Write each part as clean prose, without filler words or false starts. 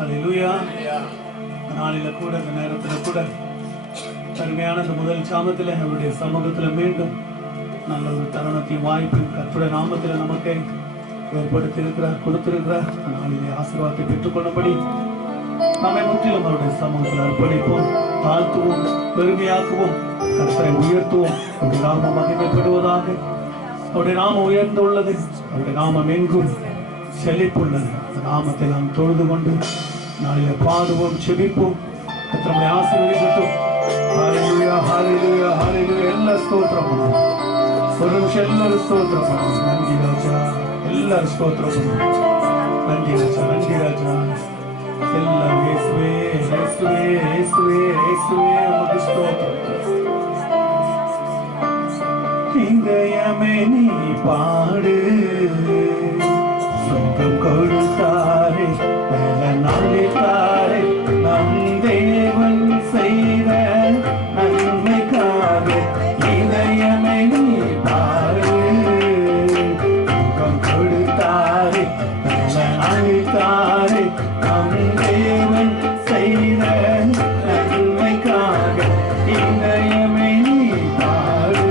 அல்லேலூயா. நாளில கூட இந்த நேரத்தில் கூட அருமையான இந்த முதல் சாமத்தில் நம்முடைய சமூகத்தில் மீண்டும் நல்ல ஒரு தருணத்தையும் வாய்ப்பையும் கர்த்தருடைய நாமத்தில் நமக்கு ஏற்படுத்தி இருக்கிறார், கொடுத்திருக்கிறார். நாளிலே ஆசீர்வாதத்தை பெற்றுக்கொள்ளும்படி நம்மை முற்றிலும் அவருடைய சமூகத்தில் அர்ப்பணிப்போம், தாழ்த்துவோம், பெருமையாக்குவோம், கர்த்தரை உயர்த்துவோம். அவருடைய நாமம் மகிமைப்படுவதாக. அவருடைய நாமம் உயர்ந்துள்ளது, அவருடைய நாமம் எங்கும் செழிப்புள்ளது. அந்த நாமத்தை நாம் தொழுது கொண்டு நாளிலே பாடுவோம், செபிப்போம். கர்த்தரை ஆசீர்வதிக்கட்டும். ஹல்லேலூயா, ஹல்லேலூயா, ஹல்லேலூயா. எல்லா ஸ்தோத்திரம் பண்ணுவோம். ஒரு நிமிஷம் எல்லாரும் ஸ்தோத்திரம் பண்ணுவோம். நன்றி ராஜா, எல்லாரும் ஸ்தோத்திரம் பண்ணுவோம். நன்றி ராஜா, நன்றி ராஜா. எல்லாம் இயேசுவே, இயேசுவே, இயேசுவே, இயேசுவே, உமக்கு ஸ்தோத்திரம். இதயமே நீ பாடு, சுகம் கொடுத்தாரே, பல நாளித்தாரே, நம் தேவன் செய்த நன்மைக்காக. இதயமே நீ பாடு, சுகம் கொடுத்தாரே, பல நாளித்தாரே, நம் தேவன் செய்த நன்மைக்காக. இதயமே நீ பாடு,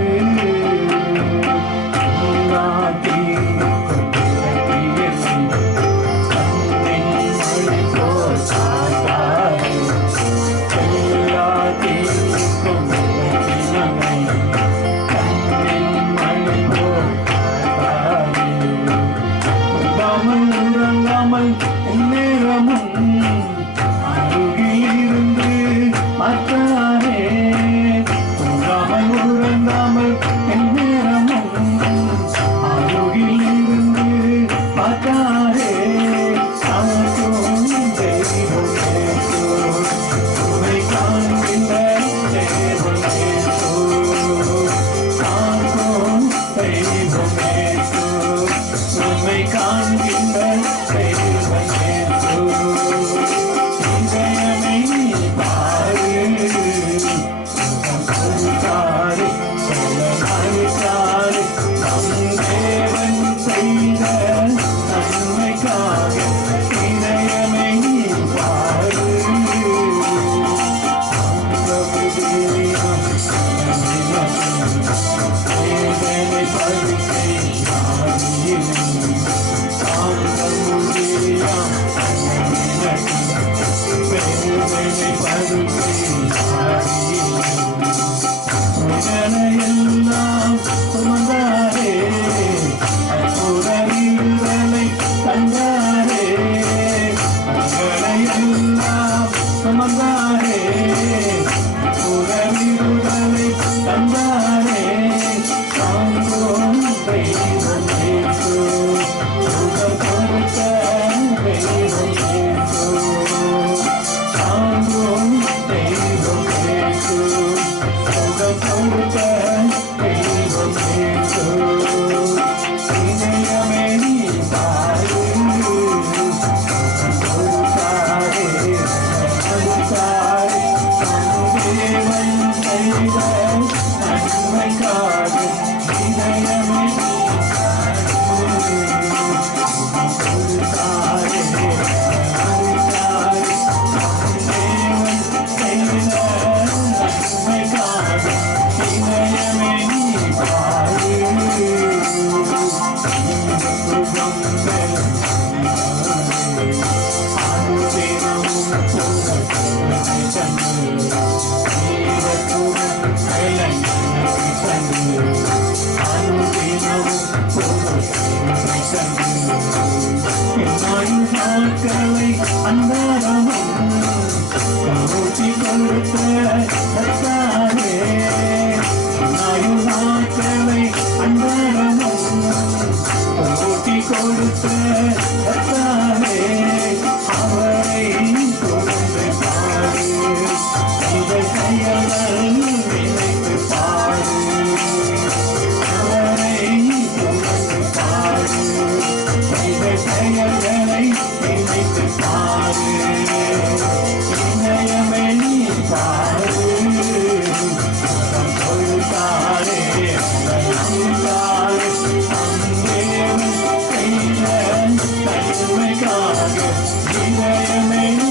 Amen.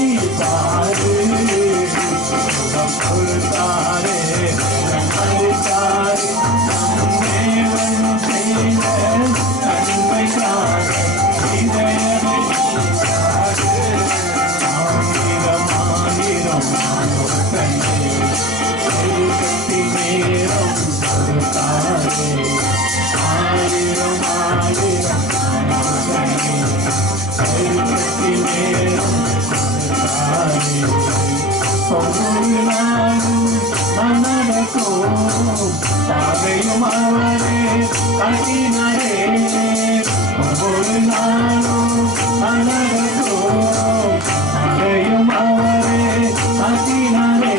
ஒவ்வொரு நாளும் நடக்கும் பாதையும் அவரே காட்டினாரே ஒவ்வொரு நாளும் நடக்கும் பாதையும் அவரே காட்டினாரே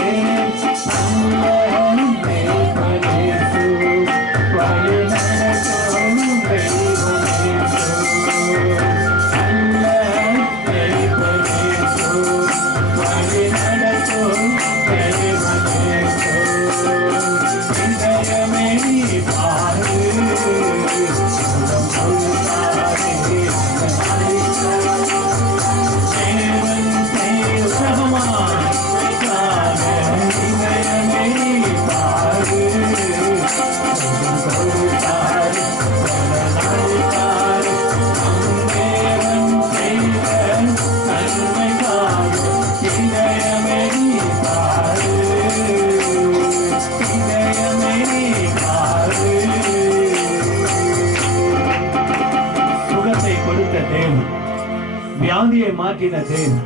வியாதியை மாற்றின தேவன்,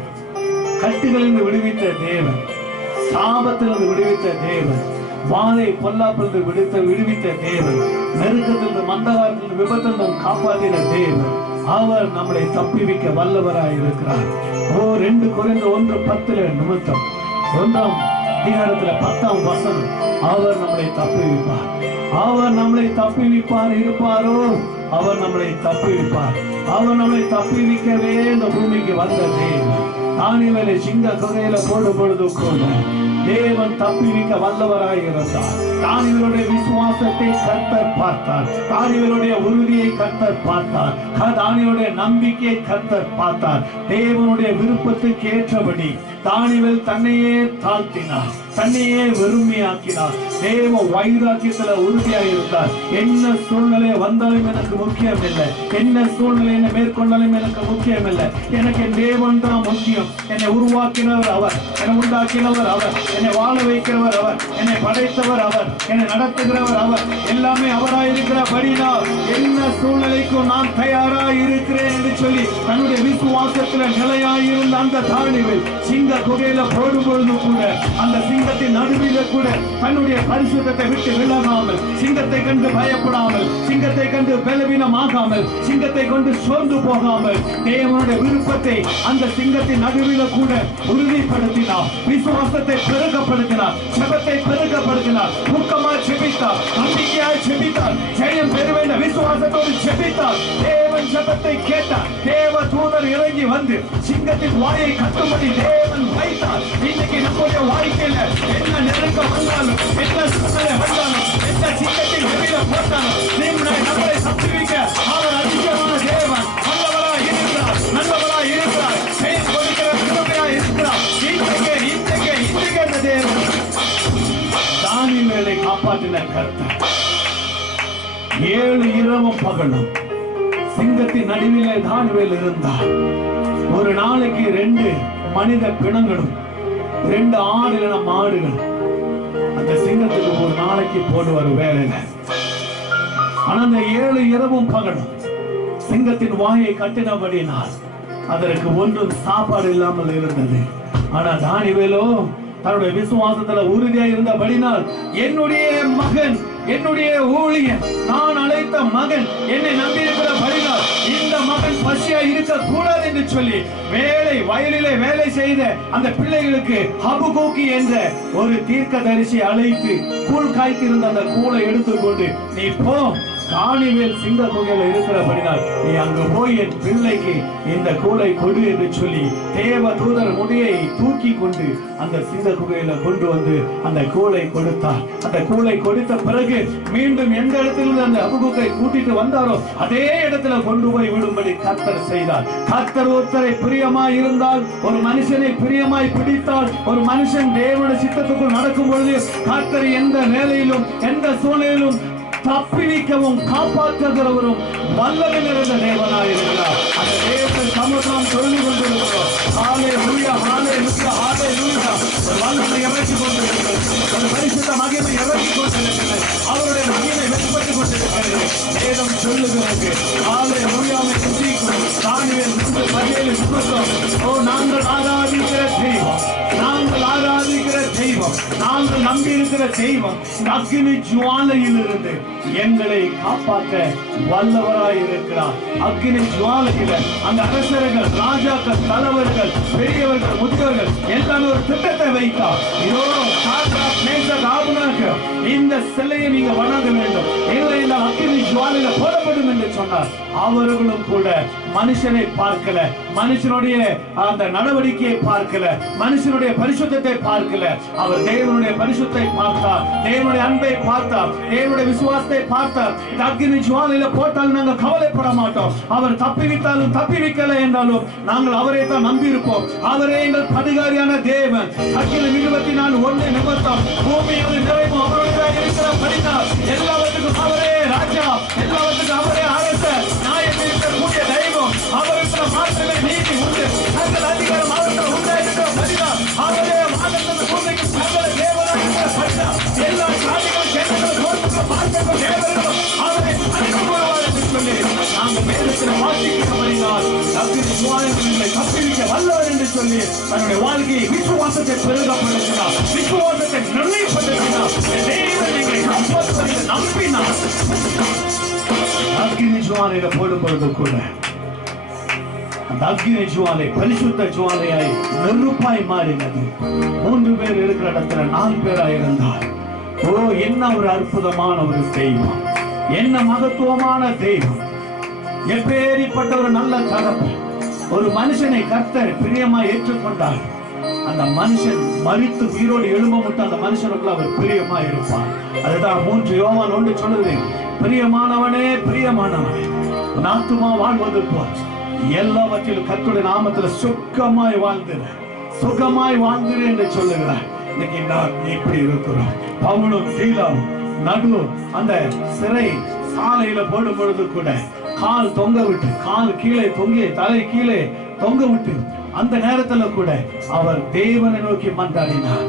கட்டுகளிலிருந்து விடுவித்த தேவன், சாபத்திலிருந்து விடுவித்த தேவன், வாதை பொல்லாப்பிலிருந்து விடுவித்த தேவன், நெருக்கத்திலிருந்து மந்தகாரத்திலிருந்து விபத்திலிருந்து காப்பாற்றின தேவன். அவர் நம்மளை தப்பிவிக்க வல்லவராய் இருக்கிறார். 2 கொரிந்தியர் 1:10 நிமித்தம் 1ஆம் அதிகாரத்துல 10ஆம் வசனம், அவர் நம்மளை தப்பிவிப்பார். அவர் நம்மளை தப்பிவிப்பார் இருப்பாரோ அவர் நம்மளை தப்பிவிப்பார். அவர் நம்மளை தப்பிவிக்கவே இந்த பூமிக்கு வந்த தேவன். தானியேலை சிங்க குகையில போடும் பொழுது கூட தேவன் தப்பிவிக்க வல்லவராய் இருந்தார். தானியேலுடைய விசுவாசத்தை கர்த்தர் பார்த்தார். தானியேலுடைய உறுதியை கர்த்தர் பார்த்தார். தானியேலுடைய நம்பிக்கையை கர்த்தர் பார்த்தார். தேவனுடைய விருப்பத்துக்கு ஏற்றபடி தானியேல் தன்னையே தாழ்த்தினார், தன்னையே வெறுமையாக்கினார். தேவ வைராக்கியத்துல உறுதியாக இருந்தார். என்ன சூழ்நிலை வந்தாலும் எனக்கு முக்கியம் இல்லை, என்ன சூழ்நிலை என்னை மேற்கொண்டாலும் எனக்கு முக்கியம் இல்லை, எனக்கு என் தேவன் தான் முக்கியம். என்னை உருவாக்கினவர் அவர், என்னை உண்டாக்கினவர் அவர், என்னை வாழ வைக்கிறவர் அவர், என்னை படைத்தவர் அவர், என்னை நடத்துகிறவர் அவர். எல்லாமே அவராயிருக்கிறபடினால் என்ன சூழ்நிலைக்கும் நான் தயாராக இருக்கிறேன் என்று சொல்லி தன்னுடைய விசுவாசத்துல நிலையாயிருந்த அந்த தானியேல் சிங்க குகையில போடும் பொழுது கூட அந்த சிங்கத்தின் நடுவில கூட தன்னுடைய பரிசுத்தத்தை விட்டு விலகாமல், சிங்கத்தை கண்டு பயப்படாமல், சிங்கத்தை கண்டு பலவீனமாகாமல், சிங்கத்தை கொண்டு சோர்ந்து போகாமல் தேவனுடைய விருப்பத்தை அந்த சிங்கத்தின் நடுவில கூட உறுதிப்படுத்தினார். விசுவாசத்தை பெருக்கப்படுத்தினார், ஜெபத்தை பெருக்கப்படுத்தினார், ஊக்கமா ஜெபித்தார், நம்பிக்கையாய் ஜெபித்தார், ஜெயம் பெற வேண்டும் விசுவாசத்தோடு ஜெபித்தார். தேவன் ஜெபத்தை கேட்டார். தேவ தூதர் இறங்கி வந்து சிங்கத்தின் வாயை கட்டும்படி தேவன் வைத்தார். இன்னைக்கு நம்முடைய வாழ்க்கையில என்ன நெருக்கம் வந்தாலும், என்ன சூழ்நிலை வந்தாலும், என்ன சிங்கத்தின் வெளியில போட்டாலும் நம்மளை தப்பிவிக்க அவர் அதிகமான தேவன். நல்லவராய் இருக்கிறார், நல்லவராய் இருக்கிறார், பெயர் கொடுக்கிற பெருமையாய் இருக்கிறார். இன்றைக்கு அந்த தேவன் தானியேலை காப்பாற்றின கர்த்தர் 7 இரவும் பகலும் சிங்கத்தின் நடுவிலே தானியேல் இருந்தார். ஒரு நாளைக்கு 2 மனித பிணங்களும் 2 ஆடு மாடுகள் அந்த சிங்கத்துக்கு ஒரு நாளைக்கு போடுவார் வேலையில. ஆனா அந்த 7 இரவும் பகலும் சிங்கத்தின் வாயை கட்டினபடினால் அதற்கு ஒன்றும் சாப்பாடு இல்லாமல் இருந்தது. ஆனா தானியேலோ தன்னுடைய விசுவாசத்துல உறுதியா இருந்தபடினால் என்னுடைய மகன், என்னுடைய ஊழியன், நான் அழைத்த மகன் என்னை நம்பியிருக்கிறபடினால் இந்த மகன் பசியா இருக்க கூடாது என்று சொல்லி வயலிலே வேலை செய்த அந்த பிள்ளைகளுக்கு ஹபக்கூக்கி என்ற ஒரு தீர்க்கதரிசி அழைத்து கூழ் காய்த்திருந்த அந்த கூளை எடுத்துக்கொண்டு நீ போ, தானியேல் சிங்க குகையில இருக்கிறபடினால் நீ அங்கு போய் என் பிள்ளைக்கு இந்த கூளை கொடு என்று சொல்லி தேவ தூதர் முடியை தூக்கி கொண்டு அந்த சிங்க குகையில கொண்டு வந்து அந்த கூளை கொடுத்தார். அந்த கூளை கொடுத்த பிறகு மீண்டும் எந்த இடத்திலிருந்து அந்த ஹபக்கூக்கை கூட்டிட்டு வந்தாரோ அதே இடத்துல கொண்டு போய் விடும்படி கர்த்தர் செய்தார். கர்த்தர் ஒருத்தரை பிரியமாய் இருந்தால், ஒரு மனுஷனை பிரியமாய் பிடித்தால், ஒரு மனுஷன் தேவனுடைய சித்தத்துக்குள் நடக்கும் பொழுது கர்த்தர் எந்த வேலையிலும் எந்த சூழ்நிலையிலும் தப்பிவிக்கவும் காப்பாற்றுகிறவரும் வல்லமை நிறைந்த தேவனாய் இருக்கிறார். அந்த தேவன் சமுதாயம் சொல்லிக் கொண்டிருக்கிறோம். ஹல்லேலூயா, ஹல்லேலூயா, ஹல்லேலூயா. ஒரு வல்லமை இறக்கிக் கொண்டிருக்கிறது, ஒரு பரிசுத்த மகிமை இறக்கிக் கொண்டிருக்கிறது, அவருடைய மகிமை வெளிப்பட்டுக் கொண்டிருக்கிறது. வேதம் சொல்லுகிறது ஹல்லேலூயாவை துதிக்கும் தானியேல் 3:17 நாங்கள் ஆராதிக்கிற தெய்வம், நாங்கள் ஆராதிக்கிற தெய்வம், நாங்கள் நம்பி இருக்கிற தெய்வம் அக்கினி ஜுவாலையில் இருந்து எங்களை காப்பாற்ற வல்லவராய் இருக்கிறார். அக்கினி ஜுவாலையில அந்த அரசர்கள், ராஜாக்கள், தலைவர்கள், பெரியவர்கள், முதியவர்கள் எல்லாம் ஒரு திட்டத்தை வைத்தார். இதோ இந்த சிலையை நீங்க வணங்க வேண்டும், இல்லை இந்த அக்கினி ஜுவாலையில போடப்படும் என்று சொன்னார். அவர்களும் கூட மனுஷனை பார்க்கல, மனுஷனுடைய அந்த நடவடிக்கையை பார்க்கல, மனுஷனுடைய பரிசுத்தத்தை பார்க்கல. அவர் தேவனுடைய பரிசுத்தை பார்த்தார், தேவனுடைய அன்பை பார்த்தார், தேவனுடைய விசுவாசத்தை பார்த்தார். அக்கினி ஜுவாலையில போட்டால் நாங்கள் கவலைப்பட மாட்டோம். அவர் தப்பிவித்தாலும் தப்பிவிக்கல என்றாலும் நாங்கள் அவரை தான் நம்பி இருப்போம். அவரே எங்கள் அதிகாரியான தேவன். அக்கினி 24:1 நிமித்தம் பூமியில் நிறைவும் அவருடைய இருக்கிற படித்தார். எல்லாவற்றுக்கும் அவரே ராஜா, எல்லாவற்றுக்கும் அவரே அரசர், நியாயம் இருக்கக்கூடிய தெய்வம். அவருக்கு மாத்திரமே நீதி உண்டு, தங்கள் அதிகாரம் அவருக்கு உண்டாயிருக்கிற படித்தார். அவரே மாதத்தின் பூமிக்கு சகல தேவனாக இருக்கிற படித்தார். எல்லா சாதிகளும் ஜனங்களும் தோற்றங்களும் பார்க்கும் தேவர்களும் அவரை அனுப்புவார் என்று சொல்லி நாங்கள் வேதத்தில் வாசிக்கிறபடினால் அக்கினி ஜுவாலைகளை தப்பிவிக்க வல்லவர் என்று சொல்லி தன்னுடைய வாழ்க்கையை விசுவாசத்தை பெருகப்படுத்தினார், விசுவாசத்தை நிர்ணயிப்பதற்கினார். தேவன் எங்களை காப்பாற்றுவதை நம்பினார். அக்கினி ஜுவாலையில போடும் பொழுது கூட அந்த அக்கினி ஜுவாலை பரிசுத்த ஜுவாலையாய் நெருப்பாய் மாறினது. 3 பேர் இருக்கிற இடத்துல 4 பேராய் இருந்தார். ஓ, என்ன ஒரு அற்புதமான ஒரு தெய்வம், என்ன மகத்துவமான தெய்வம், எப்பேறிப்பட்ட ஒரு நல்ல தகப்பன். ஒரு மனுஷனை கர்த்தர் பிரியமா ஏற்றுக்கொண்டார். அந்த மனுஷன் மரித்து உயிரோடு எழும்ப மட்டும் அந்த மனுஷனுக்குள்ள அவர் பிரியமா இருப்பார். அதுதான் 3 யோவான் 1 சொல்லுது, பிரியமானவனே பிரியமானவனே உன் ஆத்துமா வாழ்வது போல் எல்லாவற்றிலும் கர்த்தருடைய நாமத்தில் சுகமாய் வாழ்ந்திரு, சுகமாய் வாழ்ந்திரு என்று சொல்லுகிறார். இன்னைக்கு நான் இப்படி இருக்கிறோம். பவுலும் சீலாவும் நடு அந்த சிறை சாலையில போடும் பொழுது கூட கால் தொங்க விட்டு, கால் கீழே தொங்கி தலை கீழே தொங்க விட்டு அந்த நேரத்துல கூட அவர் தேவனை நோக்கி மன்றாடினார்.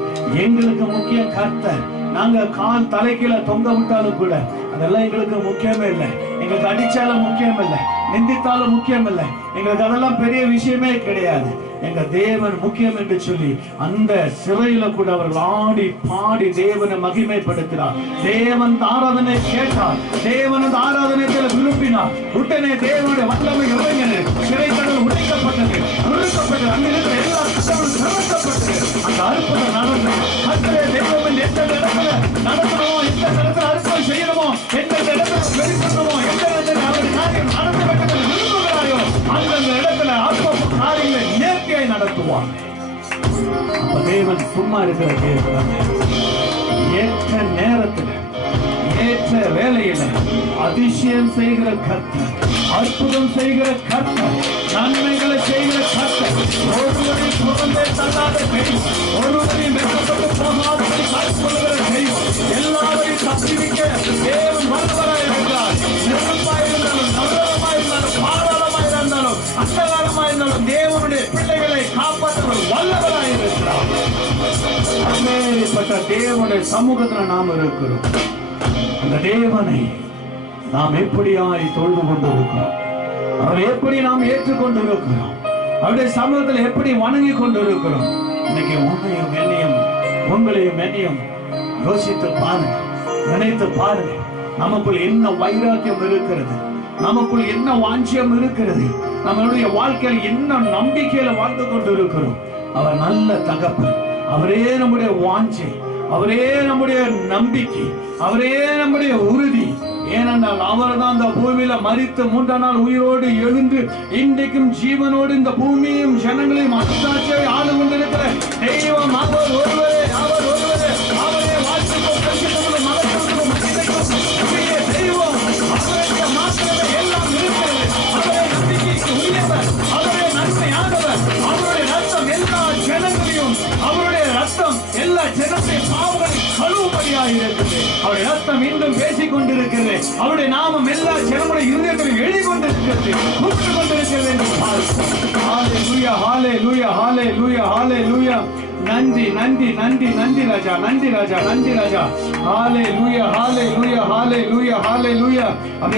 எங்களுக்கு முக்கியம் கர்த்தர். நாங்க கால் தலை கீழே தொங்க விட்டாலும் கூட அதெல்லாம் எங்களுக்கு முக்கியமே இல்லை. எங்களுக்கு அடிச்சாலும் முக்கியம் இல்லை, நிந்தித்தாலும் முக்கியம் இல்லை. எங்களுக்கு அதெல்லாம் பெரிய விஷயமே கிடையாது. எங்க தேவன் முக்கியம் என்று சொல்லி அந்த சிறையில கூட அவர்கள் ஆடி பாடி தேவனை மகிமைப்படுத்தினார். தேவன் ஆராதனை கேட்டார், தேவன் ஆராதனையில விரும்பினார். உடனே தேவனுடைய வல்லமை இறங்கினது, சிறைகள் உடைக்கப்பட்டது, நொறுக்கப்பட்டது, அங்க இருக்கிற எல்லா கட்டங்களும் திறக்கப்பட்டது. அந்த அற்புதம் நடந்தது. அத்தனை தேவன் எந்த இடத்துல நடத்தணுமோ, எந்த இடத்துல அற்புதம் செய்யணுமோ, எந்த இடத்துல வெளிப்படுத்தணுமோ, எந்த இடத்துல அவர் காரியம் நடத்த வேண்டும் என்று விரும்புகிறாயோ அந்தந்த இடத்துல அற்புத காரியங்களை நேர்த்தியாய் நடத்துவார். அப்ப தேவன் சும்மா இருக்கிற தேவன். ஏற்ற நேரத்தில் ஏற்ற வேலையில அதிசயம் செய்கிற கர்த்தர், அற்புதம் செய்கிற கர்த்தர், நன்மைகளை செய்கிற கர்த்தர், ஒருவரின் சுகத்தை தள்ளாத தெய்வம், ஒருவரின் வெட்டப்பட்டு போகாதபடி காத்துக்கொள்கிற தெய்வம், எல்லாரையும் தப்பிவிக்க தேவன் வல்லவராய் இருக்கிறார். நெருப்பாயிருந்தாலும், நவரமாயிருந்தாலும், பாதாளமாயிருந்தாலும், அந்தகாரமாயிருந்தாலும் தேவனுடைய பிள்ளைகளை காப்பாற்றவர் வல்லவராய் இருக்கிறார். அப்பேற்பட்ட தேவனுடைய சமூகத்துல நாம் இருக்கிறோம். அந்த தேவனை நாம் எப்படியாய் தொழுது கொண்டிருக்கிறோம், அவரை எப்படி நாம் ஏற்றுக்கொண்டிருக்கிறோம், அவருடைய சமூகத்தில் எப்படி வணங்கி கொண்டிருக்கிறோம். இன்னைக்கு உன்னையும் என்னையும், உங்களையும் என்னையும் யோசித்து பாருங்க, நினைத்து பாருங்க. நமக்குள் என்ன வைராக்கியம் இருக்கிறது, நமக்குள் என்ன வாஞ்சியம் இருக்கிறது, நம்மளுடைய வாழ்க்கையில் என்ன நம்பிக்கையில வாழ்ந்து கொண்டிருக்கிறோம். அவர் நல்ல தகப்பன், அவரே நம்முடைய வாஞ்சை, அவரே நம்முடைய நம்பிக்கை, அவரே நம்முடைய உறுதி. ஏனென்றால் அவர் தான் இந்த பூமியில மரித்து 3ஆம் நாள் உயிரோடு எழுந்து இன்றைக்கும் ஜீவனோடு இந்த பூமியும் ஜனங்களையும் அத்தாட்சியை ஆளு கொண்டிருக்கிற தெய்வம் அவர் ஒருவரே, அவர் ஒருவரே. அவரே வாழ்த்துக்கும் கட்சிக்கும் மகத்துவம் தெய்வம், அவருக்கு மாத்திரமே எல்லாம் இருக்கிறது. அவரே நம்பிக்கைக்கு உரியவர், அவரே நன்மையானவர். அவருடைய ரத்தம் எல்லா ஜனங்களையும், அவருடைய ரத்தம் எல்லா ஜனத்தை பாவங்களை கழுவும்படியாக இருக்கிறது. அவருடைய ரத்தம் இன்னும் பேசிக் கொண்டிருக்கிறது. அவருடைய நாமம் எல்லா ஜனங்களுடைய இருதயத்திலும் எழுதி கொண்டிருக்கிறது, கூப்பிட்டுக் கொண்டிருக்கிறது என்று பார்க்கிறோம். ஹalleluya, hallelujah, hallelujah, hallelujah. நன்றி நன்றி நன்றி நன்றி ராஜா, நன்றி ராஜா, நன்றி ராஜா. ஹalleluya ஹalleluya ஹalleluya ஹalleluya.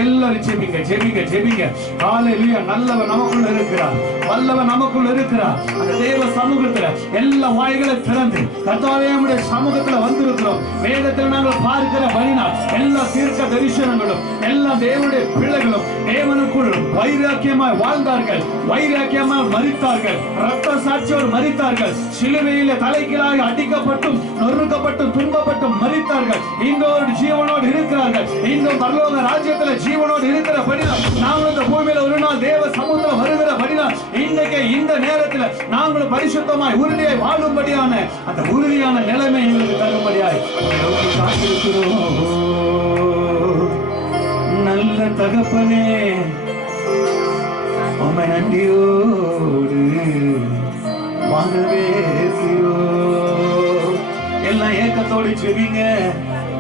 எல்லாரும் ஜெபிங்க ஜெபிங்க ஜெபிங்க. ஹalleluya. நல்லவர் நமக்குள்ள இருக்கிறார், வல்லவர் நமக்குள்ள இருக்கிறார். அந்த தேவ சமூகத்துல எல்லா வாய்களை திறந்து கர்த்தாவே நம்முடைய சமூகத்துல வந்திருக்கிறோம். வேதத்தில் நாங்கள் பார்க்கிற வழினால் எல்லா தீர்க்க தரிசனங்களும் எல்லா தேவனுடைய பிள்ளைகளும் தேவனுக்குள் வைராக்கியமாய் வாழ்ந்தார்கள், வைராக்கியமாய் மரித்தார்கள், ரத்த சாட்சியோடு மரித்தார்கள், சிலுவையில தலைகீழாக அடிக்கப்பட்டும் நொறுக்கப்பட்டும் துன்பப்பட்டும் மரித்தார்கள். இன்னொரு ஜீவனோடு இருக்கிறார்கள். இன்னும் பரலோக ராஜ்யத்தில் ஜீவனோடு இருக்கிறபடினால் நாங்கள் இந்த பூமியில ஒரு நாள் தேவ சமூகத்தில் வருகிறபடினால் இன்றைக்கு இந்த நேரத்தில் நாங்கள் பரிசுத்தமாய் உறுதியாய் வாழும்படியான அந்த உறுதியான நிலைமை எங்களுக்கு தரும்படியாய் காத்திருக்கிறோம். நல்ல தகப்பனே, உம்மை நன்றியோடு வரவேற்கிறோம். எல்லாம் ஏக்கத்தோடு ஜெபிங்க,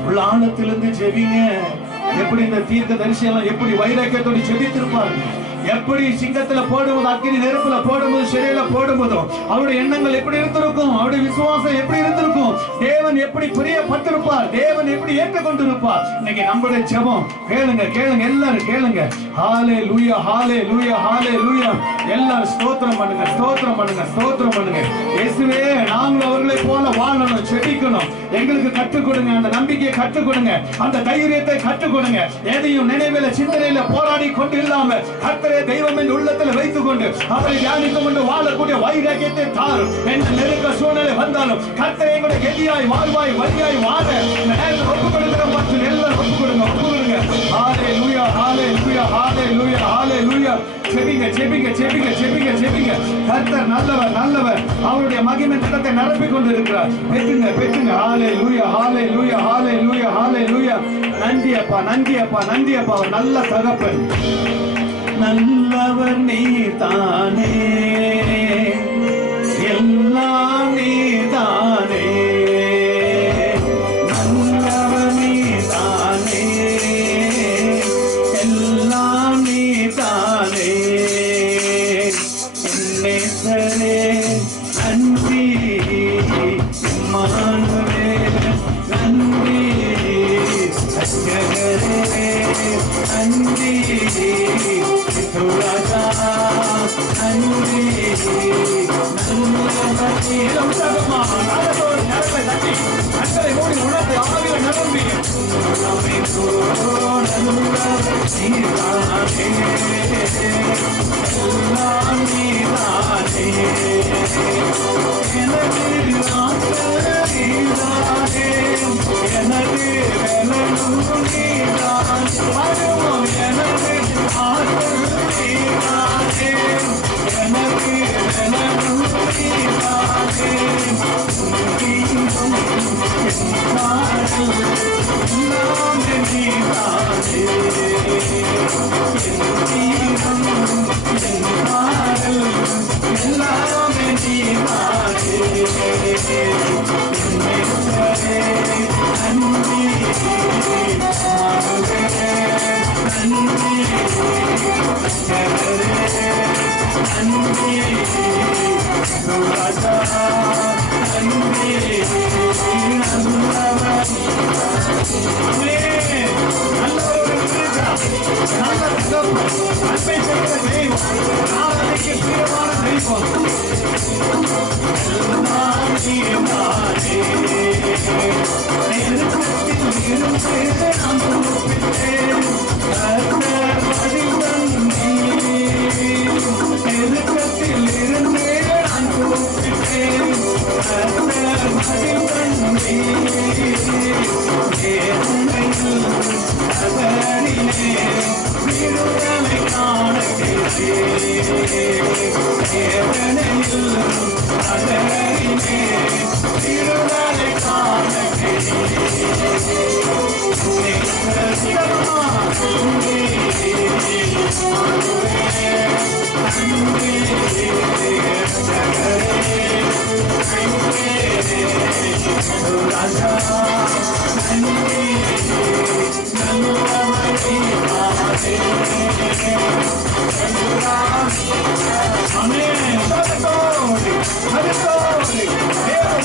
உள்ள ஆழத்திலிருந்து ஜெபிங்க. எப்படி இந்த தீர்க்க தரிசனம் எப்படி வைராக்கியத்தோடு ஜெபித்திருப்பார்கள், எப்படி சிங்கத்துல போடும்போது அக்கினி நெருப்புல போடும்போது சிறையில போடும்போதும் அவருடைய எண்ணங்கள் எப்படி இருந்திருக்கும், அவருடைய விசுவாசம் எப்படி இருந்திருக்கும், தேவன் எப்படி பிரியப்பட்டிருப்பார், தேவன் எப்படி ஏற்றுக்கொண்டிருப்பார். இன்னைக்கு நம்முடைய ஜெபம் கேளுங்க கேளுங்க, எல்லாரும் கேளுங்க. ஹalleluya ஹalleluya ஹalleluya. எல்லாரும் ஸ்தோத்திரம் பண்ணுங்க ஸ்தோத்திரம் பண்ணுங்க ஸ்தோத்திரம் பண்ணுங்க. இயேசுவே, நாங்கள் அவர்களை போல வாழணும், ஜெபிக்கணும். எங்களுக்கு கற்றுக் கொடுங்க, அந்த நம்பிக்கையை கற்றுக் கொடுங்க, அந்த தைரியத்தை கற்றுக் கொடுங்க. எதையும் நினைவில சிந்தனையில போராடி கொண்டு இல்லாம கர்த்தரே தெய்வம் என்று உள்ளத்தில் வைத்துக் கொண்டு அவரை தியானித்துக் கொண்டு வாழக்கூடிய வைராக்கியத்தை தாரும். எந்த நெருக்க சூழ்நிலை வந்தாலும் கர்த்தரே எங்களுடைய கெதியாய் வாழ்வாய் வழியாய் வாழ ஒப்புக் கொடுக்கிற மற்றும் எல்லாரும் ஒப்புக் கொடுங்க ஒப்புக் கொடுங்க. ஹalleluya ஹalleluya ஹalleluya ஹalleluya. ஜெபிங்க ஜெபிங்க ஜெபிங்க ஜெபிங்க ஜெபிங்க. கர்த்தர் நல்லவர் நல்லவர், அவருடைய மகிமை திட்டத்தை நிரப்பிக் கொண்டு இருக்கிறார். பெற்றுங்க பெற்றுங்க. ஹalleluya ஹalleluya ஹalleluya ஹalleluya. நன்றி அப்பா நன்றி அப்பா நன்றி அப்பா. அவர் நல்ல தகப்பன், நல்லவர் நீதானே, எல்லாம் நீதானே, நல்லவர் நீதானே, எல்லாம் நீதானே. என்னேசரே நன்றி, இம்மானுவே நன்றி, சத்யகரே நன்றி, ராஜா நன்றி.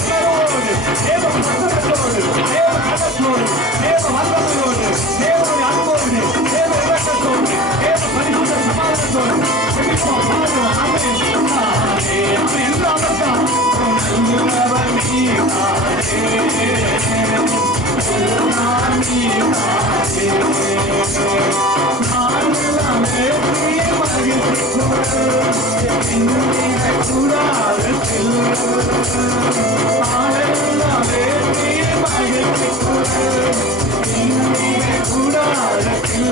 உணர்வோடு, தேவ பிரசன்னத்தோடு, தேவ கனத்தோடு, தேவ வல்லமையோடு, தேவனுடைய அன்போடு, தேவ இரக்கத்தோடு, தேவ பரிசுத்த சமாதானத்தோடு ஜெபிப்போம், பாடுவோம். ஆமென். நானே என்று அமர்ந்தான் நல்லவர் நீதானே, நான் நீதானே, நான் எல்லாமே மகிழ்ச்சி கூடாரத்தில் ஆனெல்லாமே மகிழ்ச்சி கூடாரத்தில்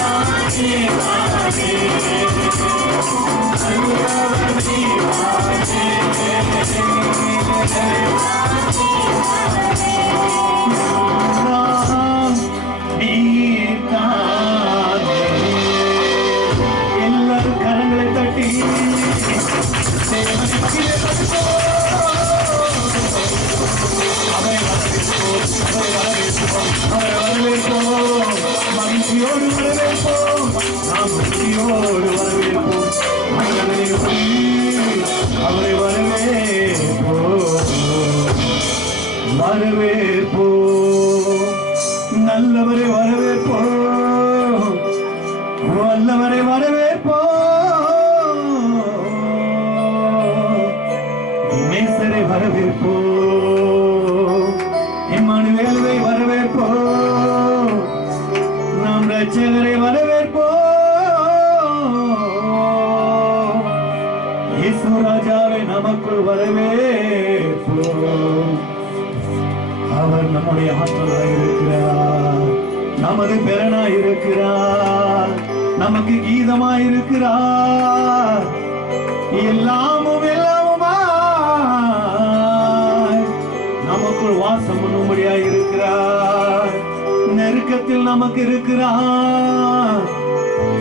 Hallelujah. எல்லாரும் கரங்களை தட்டி அவரை வரவேற்போம், மகிழ்ச்சியோடு வரவேற்போம், நாம் மகிழ்ச்சியோடு வரவேற்போம், அவரை வரவேற்போம், நல்லவரை வரவேற்போம், வல்லவரை வரவேற்போம், நேசரை வரவேற்போம், இம்மானுவேலை வரவேற்போம், நாம் இரட்சகரை வரவேற்போம், இயேசு ராஜாவை நமக்குள் வரவேற்போம். அவர் நம்முடைய ஆற்றலாய் இருக்கிறார், நமது பெறனாய் இருக்கிறார், நமக்கு கீதமாய் இருக்கிறார், எல்லாமும் எல்லாமுமாய் நமக்குள் வாசம் பண்ணும்படியாய் இருக்கிறார், நெருக்கத்தில் நமக்கு இருக்கிறார்,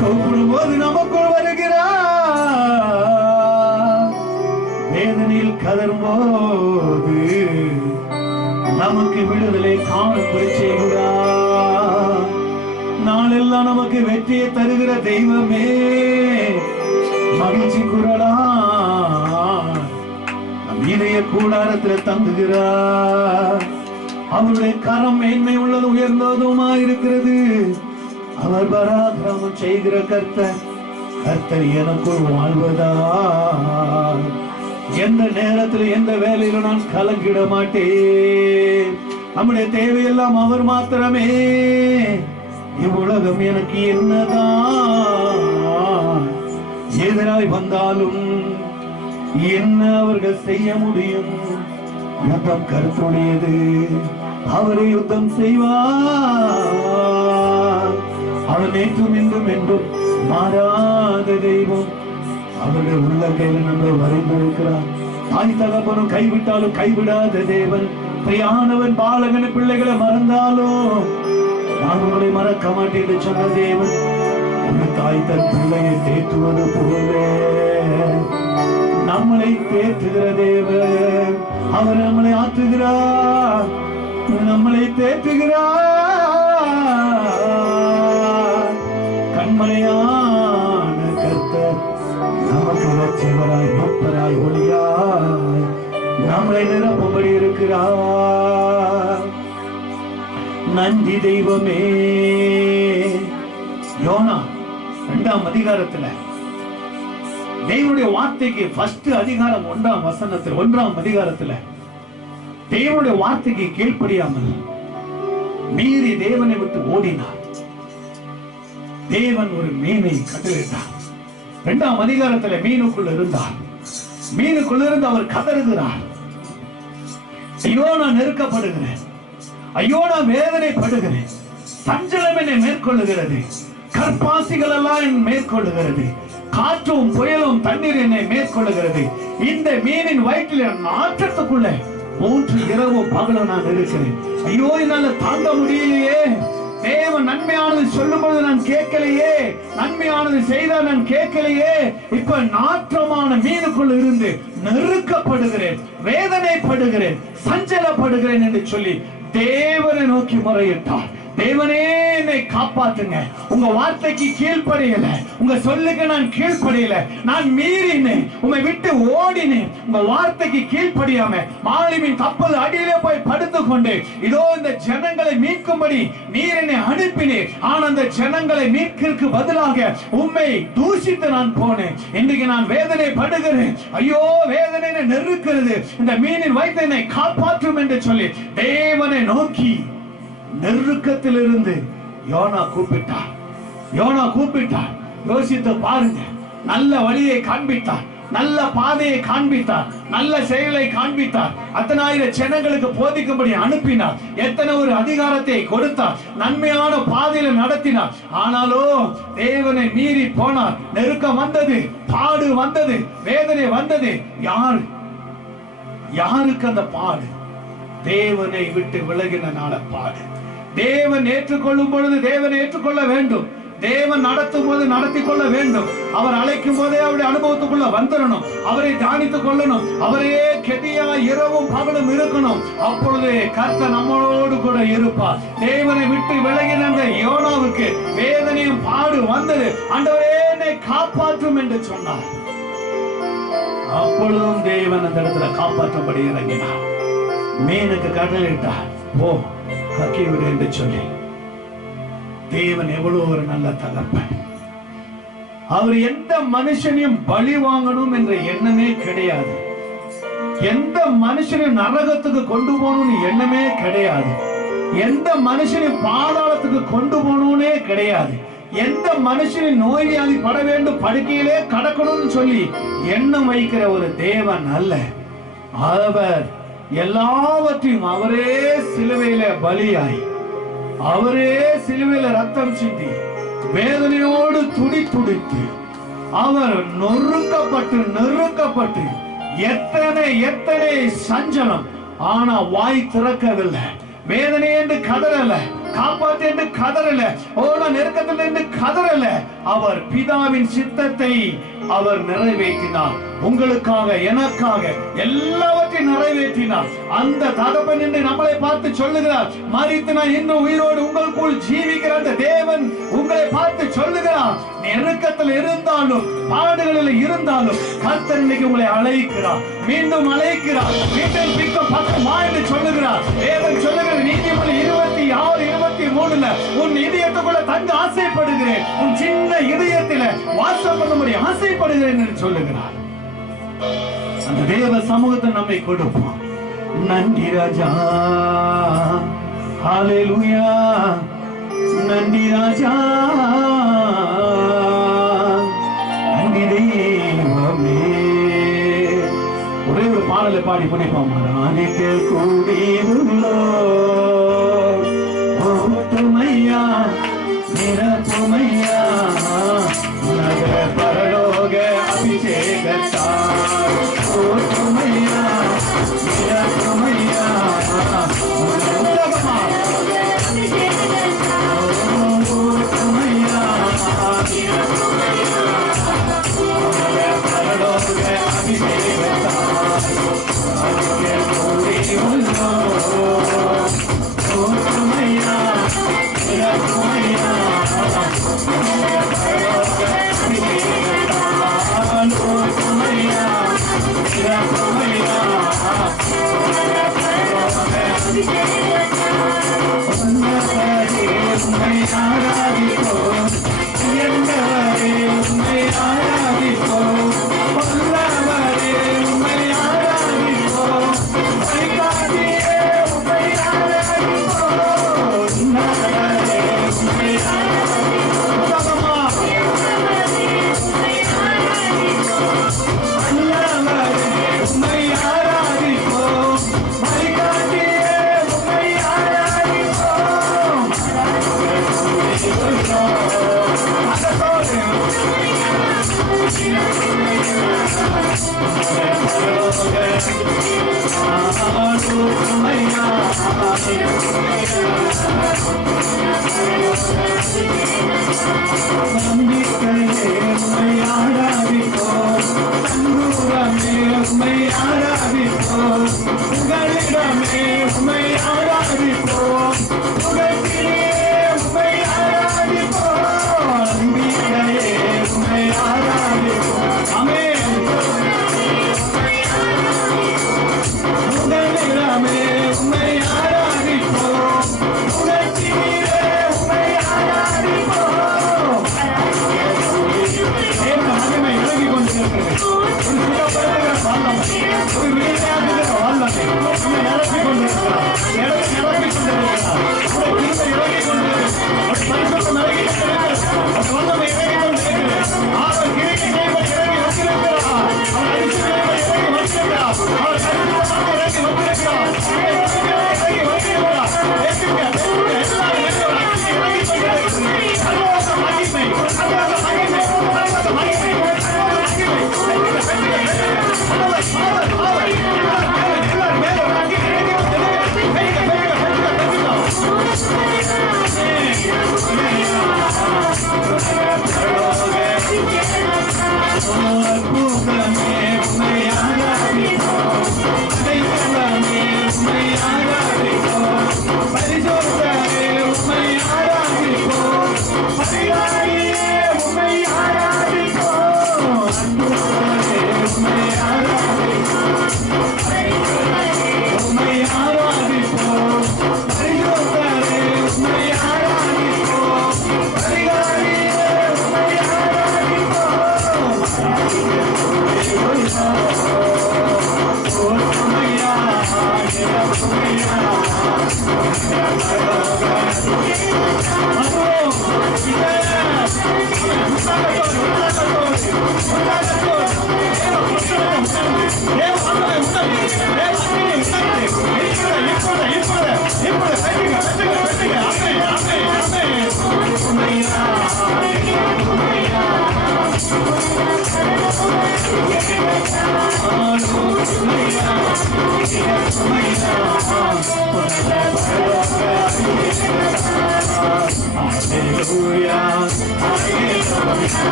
கூப்பிடும் போது நமக்குள் வருகிறார், வேதனையில் கதறும்போது நமக்கு விடுதலை காணும்படி செய்கிறார், நாளெல்லாம் நமக்கு வெற்றியை தருகிற தெய்வமே மகிழ்ச்சி குரலா நம் இதய கூடாரத்தில் தங்குகிறார், அவருடைய கரம் மேன்மை உள்ளது உயர்ந்ததுமா இருக்கிறது, அவர் பராக்கிரமம் செய்கிற கர்த்தர் எனக்குள் வாழ்வதா, எந்த நேரத்தில் எந்த வேலையில நான் கலங்கிட மாட்டேன், நம்முடைய தேவையெல்லாம் அவர் மாத்திரமே, இவ்வுலகம் எனக்கு என்னதான் எதிராய் வந்தாலும் என்ன அவர்கள் செய்ய முடியும், யுத்தம் கருத்துடையது, அவரை யுத்தம் செய்வார், அவர் நேற்றும் என்றும் என்றும் மாறாத தெய்வம், அவருடைய உள்ளங்கையில் நம்ம வரைந்திருக்கிறார், தாய் தகப்பனும் கைவிட்டாலும் கைவிடாத தேவன், பிரியானவன் பாலகன பிள்ளைகளை மறந்தாலும் நான் உங்களை மறக்க மாட்டேன் என்று சொன்ன தேவன், ஒரு தாய் தன் பிள்ளையை தேற்றுவது போல நம்மளை தேற்றுகிற தேவன், அவர் நம்மளை ஆற்றுகிறார், நம்மளை தேற்றுகிறார், கண்மலையான கர்த்தர் நமக்கு இரட்சகராய் பக்தராய் ஒளியாய் நம்மளை நிரப்பும்படி இருக்கிறார், நன்றி தெய்வமே. யோனா 2ஆம் அதிகாரத்துல தேவனுடைய வார்த்தைக்கு ஃபர்ஸ்ட் அதிகாரம் 1ஆம் வசனத்தில் 1ஆம் அதிகாரத்துல தேவனுடைய வார்த்தைக்கு கீழ்ப்படியாமல் மீறி தேவனை விட்டு ஓடினார், தேவன் ஒரு மீனை கட்டளையிட்டார், 2ஆம் அதிகாரத்துல மீனுக்குள்ள இருந்தார், மீனுக்குள்ள இருந்து அவர் கதறுகிறார், ஐயோ நான் நெருக்கப்படுகிறேன், ஐயோ நான் வேதனைப்படுகிறேன், சஞ்சலம் என்னை மேற்கொள்ளுகிறது, கற்பாசிகள் எல்லாம் என்னை மேற்கொள்ளுகிறது, காற்றும் புயலும் தண்ணீர் என்னை மேற்கொள்ளுகிறது, இந்த மீனின் வயிற்றில் நாற்றத்துக்குள்ள 3 இரவும் பகலும் நான் இருக்கிறேன், ஐயோ என்னால தாங்க முடியலையே, தேவன் நன்மையானது சொல்லும்போது நான் கேட்கலையே, நன்மையானது செய்தால் நான் கேட்கலையே, இப்ப நாற்றமான மீனுக்குள் இருந்து நெருக்கப்படுகிறேன், வேதனைப்படுகிறேன், சஞ்சலப்படுகிறேன் என்று சொல்லி தேவனை நோக்கி முறையிட்டார். தேவனே என்னை காப்பாத்துங்க, உங்க வார்த்தைக்கு கீழ்ப்படியல, உங்க சொல்லுக்கு நான் கீழ்ப்படியல, நான் மீறினேன், உங்களை விட்டு ஓடினேன், உங்க வார்த்தைக்கு கீழ்ப்படியாம மாலுமியின் கப்பல் அடியில போய் படுத்து கொண்டு இதோ இந்த ஜனங்களை மீட்கும்படி நீர் என்னை அனுப்பினேன், ஆனா அந்த ஜனங்களை மீட்கிறதுக்கு பதிலாக உம்மை தூஷித்து நான் போனேன், இன்றைக்கு நான் வேதனை படுகிறேன், ஐயோ வேதனை நெருக்கிறது, இந்த மீனின் வயிற்றை என்னை காப்பாற்றும் என்று சொல்லி தேவனை நோக்கி நெருக்கத்தில் இருந்து யோனா கூப்பிட்டார். யோசித்து பாருங்க, நல்ல வழியை காண்பித்தார், நல்ல பாதையை காண்பித்தார், நல்ல செயலை காண்பித்தார், அத்தனாயிரம் ஜனங்களுக்கு போதிக்கும்படி அனுப்பினார், எத்தனை ஒரு அதிகாரத்தை கொடுத்தார், நன்மையான பாதையில நடத்தினார். ஆனாலோ தேவனை மீறி போனார். நெருக்கம் வந்தது, பாடு வந்தது, வேதனை வந்தது. யாருக்கு அந்த பாடு? தேவனை விட்டு விலகினால பாடு. தேவன் ஏற்றுக்கொள்ளும் பொழுது தேவனை ஏற்றுக்கொள்ள வேண்டும். தேவன் நடத்தும் போது நடத்தி கொள்ள வேண்டும். அவர் அழைக்கும் போதே அவருடைய அனுபவத்துக்குள்ள வந்துடணும். அவரை தியானித்துக் கொள்ளணும். அவரே கெதியா இரவும் பகலும் இருக்கணும். அப்பொழுது கர்த்தர் நம்மளோடு கூட இருப்பார். தேவனை விட்டு விலகின யோனாவுக்கு வேதனையும் பாடு வந்தது. ஆண்டவரே என்னை காப்பாற்றும் என்று சொன்னார். அப்பொழுதும் தேவன் அந்த இடத்துல காப்பாற்றும்படி இறங்கினார். மீனுக்கு கடலிட்டார், போ கக்கி விடு என்று சொல்லி. தேவன் எவ்வளவு ஒரு நல்ல தகப்பன். அவர் எந்த மனுஷனையும் பலி வாங்கணும் என்ற எண்ணமே கிடையாது. எந்த மனுஷனையும் நரகத்துக்கு கொண்டு போகணும்னு எண்ணமே கிடையாது. எந்த மனுஷனையும் பாதாளத்துக்கு கொண்டு போகணும்னே கிடையாது. எந்த மனுஷனின் நோயாளி பட வேண்டும், படுக்கையிலே கடக்கணும்னு சொல்லி எண்ணம் வைக்கிற ஒரு தேவன் அல்ல. அவர் எல்லாவற்றையும் அவரே சிலுவையில பலியாய், அவரே சிலுவையில ரத்தம் சிந்தி வேதனையோடு துடித்து அவர் நொறுக்கப்பட்டு எத்தனை சஞ்சலம், ஆனா வாய் திறக்கவில்லை. வேதனை என்று கதறல, காப்பாற்று என்று கதறல, நெருக்கத்தில் என்று கதறல. அவர் பிதாவின் சித்தத்தை அவர் நிறைவேற்றினார். உங்களுக்காக, எனக்காக எல்லாவற்றையும் நிறைவேற்றினார். அந்த தகப்பன் என்று நம்மளை பார்த்து சொல்லுகிறார், மரித்து நான் இன்னும் உயிரோடு உங்களுக்குள் ஜீவிக்கிற அந்த தேவன் உங்களை பார்த்து சொல்லுகிறார். நெருக்கத்தில் இருந்தாலும் பாடுகளில் இருந்தாலும் கர்த்தர் இன்னைக்கு உங்களை அழைக்கிறார், மீண்டும் அழைக்கிறார். மீண்டும் பிக்க பக்கமா என்று சொல்லுகிறார். வேதம் சொல்லுகிற நீதிமொழி 26:23 உன் இதயத்துக்குள்ள தங்க ஆசைப்படுகிறேன், உன் சின்ன இதயத்தில வாசம் பண்ணும்படி ஆசைப்படுகிறேன் என்று சொல்லுகிறார். அந்த தேவ சமூகத்தை நம்மை கொடுப்போம். நன்றி ராஜா, ஹல்லேலூயா, நன்றி ராஜா, நன்றி தெய்வமே. ஒரே ஒரு பாடலை பாடி முடிப்போம். ராணிக்கு கூடி உள்ளோமையா நிரப்புமையா நகர பரலோக அபிஷேகத்தார் ஓட்டுமையா நிரப்புமையா உம்மை ஆராதிப்போம்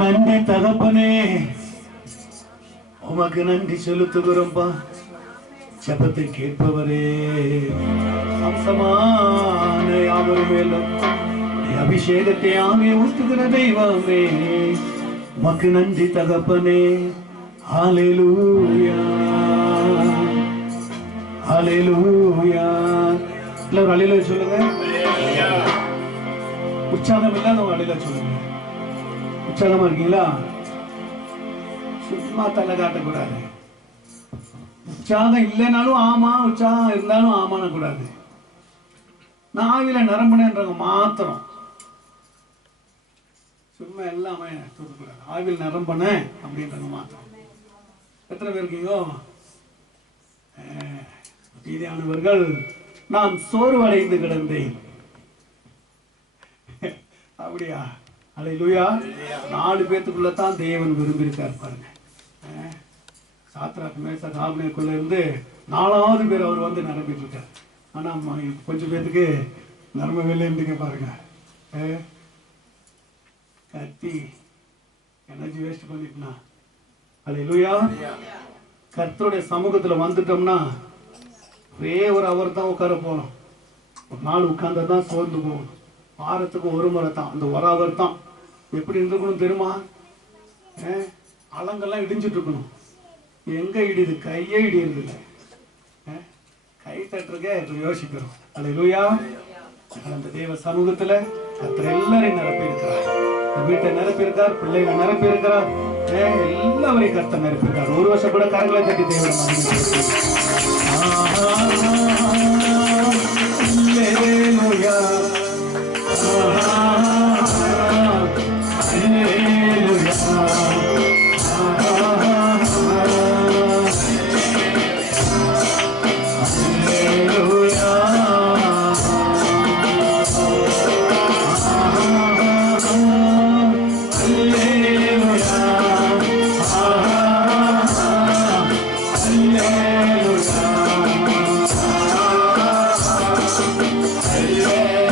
நன்றி தகப்பனே, உமக்கு நன்றி செலுத்துகிறோம்பா. ஜெபத்தை கேட்பவரே, அம்சமான யாவர் மேலும் அபிஷேகத்தை ஆமே ஊற்றுகிற தெய்வமே, உமக்கு நன்றி தகப்பனே. ஹல்லேலூயா, ஹல்லேலூயா. எல்லாரும் ஹல்லேலூயா சொல்லுங்க. உற்சாகம் இல்லாதவங்க ஹல்லேலூயா சொல்லுங்க. உற்சாகமா இருக்கீங்களா? சும்மா தலை காட்டக்கூடாது. உற்சாகம் இல்லைனாலும் ஆமா, உற்சாகம் இருந்தாலும் ஆமான கூடாது. நான் ஆவில நிரம்பினேன்றவங்க மாத்திரம் சும்மா எல்லாமே தூக்கக்கூடாது. ஆவில நிரம்பின அப்படின்றவங்க மாத்திரம். எத்தனை பேர் இருக்கீங்கோ? மீதியானவர்கள் நான் சோர்வடைந்து கிடந்தேன். அப்படியா? அல்லேலூயா. 4 பேத்துக்குள்ளதான் தேவன் விரும்பி இருக்கார் பாருங்க. சாத்ராக் மேஷாக் ஆபேத்நேகோக்குள்ள இருந்து 4வது பேர் அவர் வந்து நிரம்பிட்டு இருக்கார். ஆனா கொஞ்சம் பேத்துக்கு நிரம்பவில்லைன்னு பாருங்க. கத்தி எனர்ஜி வேஸ்ட் பண்ணிட்டுனா. அல்லேலூயா. கர்த்தருடைய சமூகத்துல வந்துட்டோம்னா ஒரே ஒரு அவர் தான் உட்கார போகணும். ஒரு நாள் உட்கார்ந்ததான் சோர்ந்து போகணும். வாரத்துக்கு ஒரு முறை தான். அந்த ஒரு அவர் தான். எப்படி இருந்துக்கணும் தெரியுமா? அலங்கெல்லாம் இடிஞ்சிட்டு இருக்கணும். எங்க இடியுது? கையே இடியறது இல்லை. கை தட்டுறக்கே யோசிக்கிறோம். அல்லேலூயா. அந்த தேவ சமூகத்துல கர்த்தர் எல்லாரையும் நிரப்பி இருக்கிறார். வீட்டை நிரப்பி இருக்கார், பிள்ளைகளை நிரப்பி இருக்கிறார், எல்லாரையும் கர்த்தர் நிரப்பி இருக்கார். ஒரு வருஷம் கூட கரங்களை தட்டி தேவன் அல்லேலூயா. Yeah.